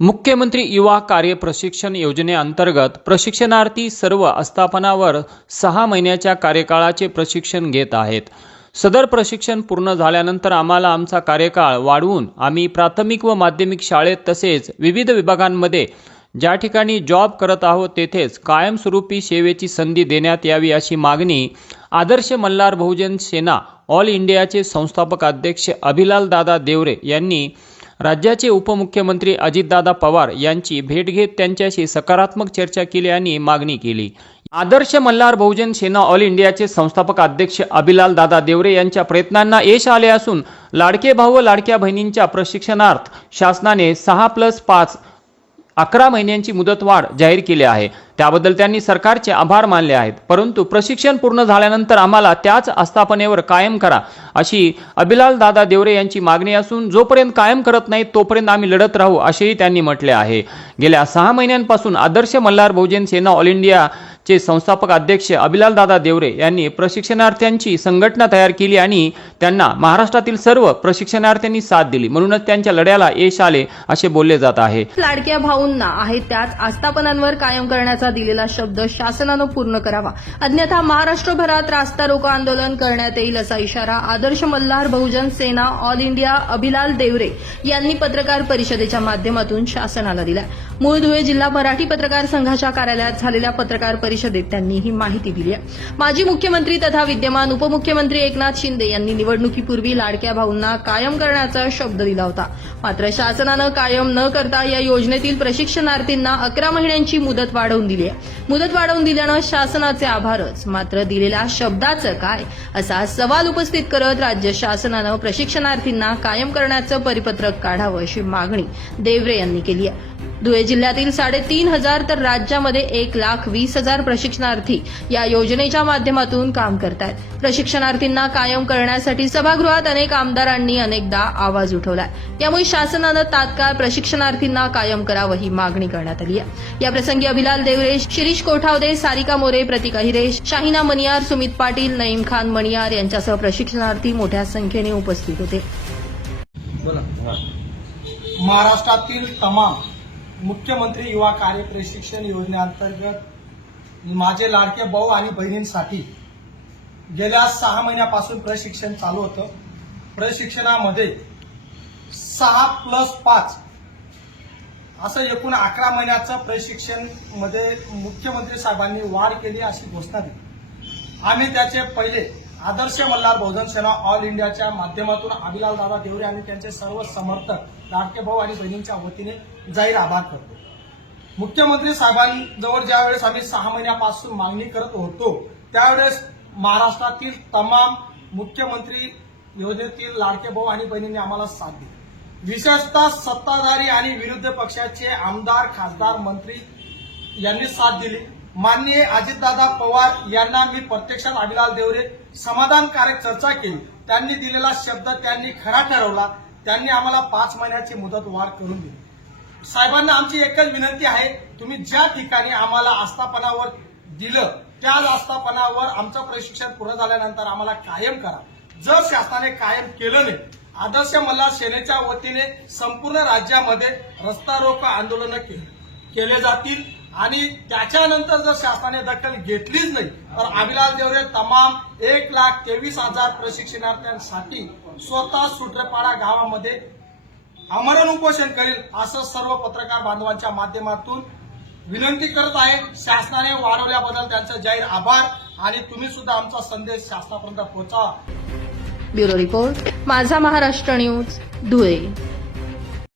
मुख्यमंत्री युवा कार्य प्रशिक्षण योजनेअंतर्गत प्रशिक्षणार्थी सर्व आस्थापनावर 6 महिन्याच्या कार्यकाळाचे प्रशिक्षण घेत आहेत। सदर प्रशिक्षण पूर्ण झाल्यानंतर आम्हाला आमचा कार्यकाळ वाढवून आम्ही प्राथमिक व माध्यमिक शाळेत तसेच विविध विभागांमध्ये ज्या ठिकाणी जॉब करत आहोत तेथेच कायमस्वरूपी सेवेची संधी देण्यात यावी अशी मागणी आदर्श मल्हार बहुजन सेना ऑल इंडियाचे संस्थापक अध्यक्ष अभिलाल दादा देवरे यांनी राज्याचे उपमुख्यमंत्री अजितदादा पवार यांची भेट घेत त्यांच्याशी सकारात्मक चर्चा केली आणि मागणी केली। आदर्श मल्हार बहुजन सेना ऑल इंडियाचे संस्थापक अध्यक्ष अभिलाल दादा देवरे यांच्या प्रयत्नांना यश आले असून लाडके भाऊ व लाडक्या बहिणींच्या प्रशिक्षणार्थ शासनाने 6+5 11 महिन्यांची मुदतवाढ जाहीर केली आहे। त्याबद्दल त्यांनी सरकारचे आभार मानले आहेत। परंतु प्रशिक्षण पूर्ण झाल्यानंतर आम्हाला त्याच आस्थापनेवर कायम करा अशी अभिलाल दादा देवरे यांची मागणी असून जोपर्यंत कायम करत नाहीत तोपर्यंत आम्ही लढत राहू असेही त्यांनी म्हटले आहे। गेल्या 6 महिन्यांपासून आदर्श मल्हार बहुजन सेना ऑल इंडियाचे संस्थापक अध्यक्ष अभिलाल दादा देवरे यांनी प्रशिक्षणार्थ्यांची संघटना तयार केली आणि त्यांना महाराष्ट्रातील सर्व प्रशिक्षणार्थ्यांनी साथ दिली, म्हणूनच त्यांच्या लढ्याला यश आले असे बोलले जात आहे। लाडक्या भाऊंना आहे त्याच आस्थापनांवर कायम करण्याचा दिलेला शब्द शासनानं पूर्ण करावा, अन्यथा महाराष्ट्रभरात रास्ता रोको आंदोलन करण्यात येईल असा इशारा आदर्श मल्हार बहुजन सेना ऑल इंडिया अभिलाल देवरे यांनी पत्रकार परिषदेच्या माध्यमातून शासनाला दिला। मूळ धुळे जिल्हा मराठी पत्रकार संघाच्या कार्यालयात झालेल्या पत्रकार परिषदेत त्यांनी ही माहिती दिली आहे। माजी मुख्यमंत्री तथा विद्यमान उपमुख्यमंत्री एकनाथ शिंदे यांनी निवडणुकीपूर्वी लाडक्या भाऊंना कायम करण्याचा शब्द दिला होता, मात्र शासनानं कायम न करता या योजनेतील प्रशिक्षणार्थींना 11 महिन्यांची मुदत वाढवून दिली आहे। मुदत वाढवून दिल्यानं शासनाचे आभारच, मात्र दिलेल्या शब्दाचं काय असा सवाल उपस्थित करत राज्य शासनानं प्रशिक्षणार्थींना कायम करण्याचं परिपत्रक काढावं अशी मागणी देवरे यांनी केली आहे। धुळे जिल्ह्यातील 3,500 तर राज्यामध्ये 1,20,000 प्रशिक्षणार्थी या योजनेच्या माध्यमातून काम करतायत। प्रशिक्षणार्थींना कायम करण्यासाठी सभागृहात अनेक आमदारांनी अनेकदा आवाज उठवलाय। त्यामुळे शासनानं तात्काळ प्रशिक्षणार्थींना कायम करावं ही मागणी करण्यात आली आहे। या प्रसंगी अभिलाल देवरे, शिरीष कोठावदे, सारिका मोरे, प्रतिका हिरेश, शाहिना मनियार, सुमित पाटील, नईम खान मनियार यांच्यासह प्रशिक्षणार्थी मोठ्या संख्येने उपस्थित होते। महाराष्ट्रातील तमाम मुख्यमंत्री युवा कार्य प्रशिक्षण योजनेअंतर्गत माझे लाडके भाऊ आणि बहिणींसाठी गेल्या 6 महिन्यापासून प्रशिक्षण चालू होतं। प्रशिक्षणामध्ये 6+5 असं एकूण 11 महिन्याचं प्रशिक्षण मध्ये मुख्यमंत्री साहेबांनी वाढ केली अशी घोषणा दिली। आम्ही त्याचे पहिले आदर्श मल्हार बहुजन सेना ऑल इंडियाच्या माध्यमातून अभिलाल दादा देवरे आणि त्यांचे सर्व समर्थक लाडके भाऊ आणि बहिणींच्या वतीने जाहीर आभार करतो। मुख्यमंत्री साहेबांजवळ ज्यावेळेस आम्ही 6 महिन्यापासून मागणी करत होतो त्यावेळेस महाराष्ट्रातील तमाम मुख्यमंत्री योजनेतील लाडके भाऊ आणि बहिणींनी आम्हाला साथ दिली। विशेषतः सत्ताधारी आणि विरोधी पक्षाचे आमदार, खासदार, मंत्री यांनी साथ दिली। माननीय अजितदादा पवार यांना मी प्रत्यक्षात अभिलाल देवरे समाधानकारक चर्चा केली। त्यांनी दिलेला शब्द त्यांनी खरा ठरवला। त्यांनी आम्हाला 5 महिन्याची मुदत वाढ करून दिली। साहेबांना आमची एकच विनंती आहे, तुम्ही ज्या ठिकाणी आम्हाला आस्थापनावर दिलं त्याच आस्थापनावर आमचं प्रशिक्षण पूर्ण झाल्यानंतर आम्हाला कायम करा। जर शासनाने कायम केलं नाही, आदर्श मल्हार सेनेच्या वतीने संपूर्ण राज्यामध्ये रस्ता रोको आंदोलन केले जातील आणि त्याच्यानंतर जर शासनाने दखल घेतलीच नाही तर अभिलाल देवरे तमाम 1,23,000 प्रशिक्षणार्थ्यांसाठी स्वतः सुट्रेपाडा गावामध्ये आमरण उपोषण करील असं सर्व पत्रकार बांधवांच्या माध्यमातून विनंती करत आहे। शासनाने वाढवल्याबद्दल त्यांचा जाहीर आभार आणि तुम्ही सुद्धा आमचा संदेश शासनापर्यंत पोहोचवा। ब्युरो रिपोर्ट, माझा महाराष्ट्र न्यूज, धुळे।